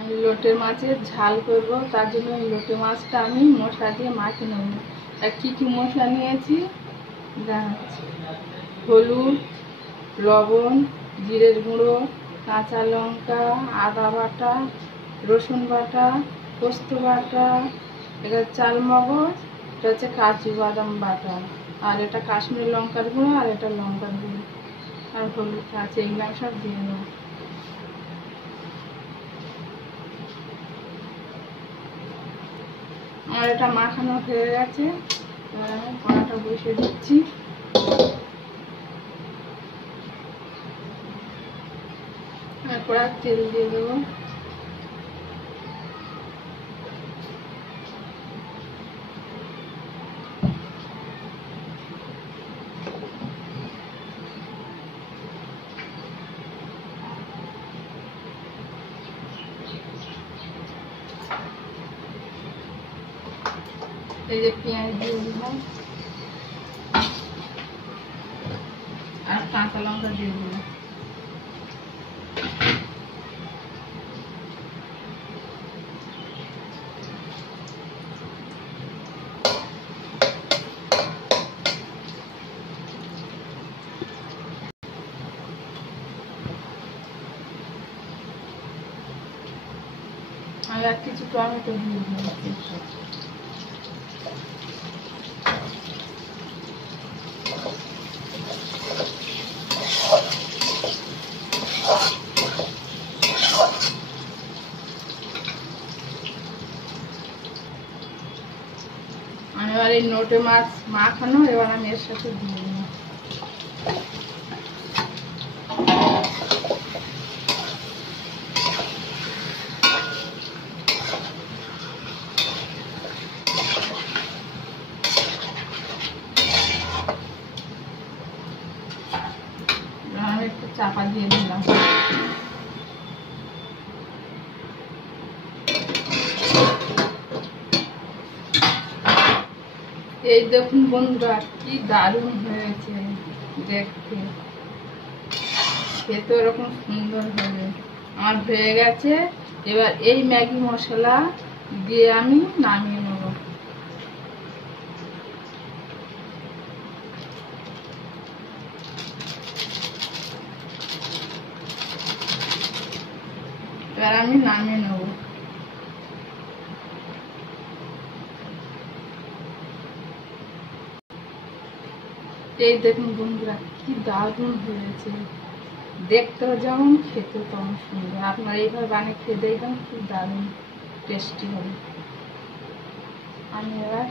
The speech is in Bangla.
আমি লোটে মাছের ঝাল করব, তার জন্য এই লোটে মাছটা আমি মশলা দিয়ে মাখিয়ে নেব। আর কী কী মশলা নিয়েছি দেখাচ্ছি। হলুদ, লবণ, জিরের গুঁড়ো, কাঁচা লঙ্কা, আদা বাটা, রসুন বাটা, পোস্ত বাটা, এটা চাল মগজ, এটা হচ্ছে কাজু বাদাম বাটা, আর এটা কাশ্মীরি লঙ্কার গুঁড়ো, আর এটা লঙ্কার গুঁড়ো, আর হলুদ আছে। এগুলো সব দিয়ে নেব। আমার এটা মাখানো হয়ে গেছে, কড়াটা বসিয়ে দিচ্ছি। কড়ার তেল দিয়ে দেবো। এই যে পেঁয়াজ দিয়ে দিলাম আর কাঁচা লঙ্কা দিয়ে দিলাম। আর কিছু টমেটো দিয়ে দিলাম। এবার এই নোটে মাছ মাখানো এবার আমি এর সাথে দিয়ে দিলাম। আমি একটু চাপা দিয়ে দিলাম। এই দেখুন বন্ধুরা, কি দারুণ হয়েছে দেখতে, খেতে এরকম সুন্দর হবে। আমার হয়ে গেছে। এবার এই ম্যাগি মশলা দিয়ে আমি নামিয়ে নেব। এবার আমি নামিয়ে নেব। এই দেখুন বন্ধুরা, কি দারুণ হয়েছে, দেখতেও যেমন খেতেও তেমন সুন্দর। আপনারা এইভাবে বানিয়ে খেয়ে দেখবেন, খুব দারুণ টেস্টি হবে। আমি এবার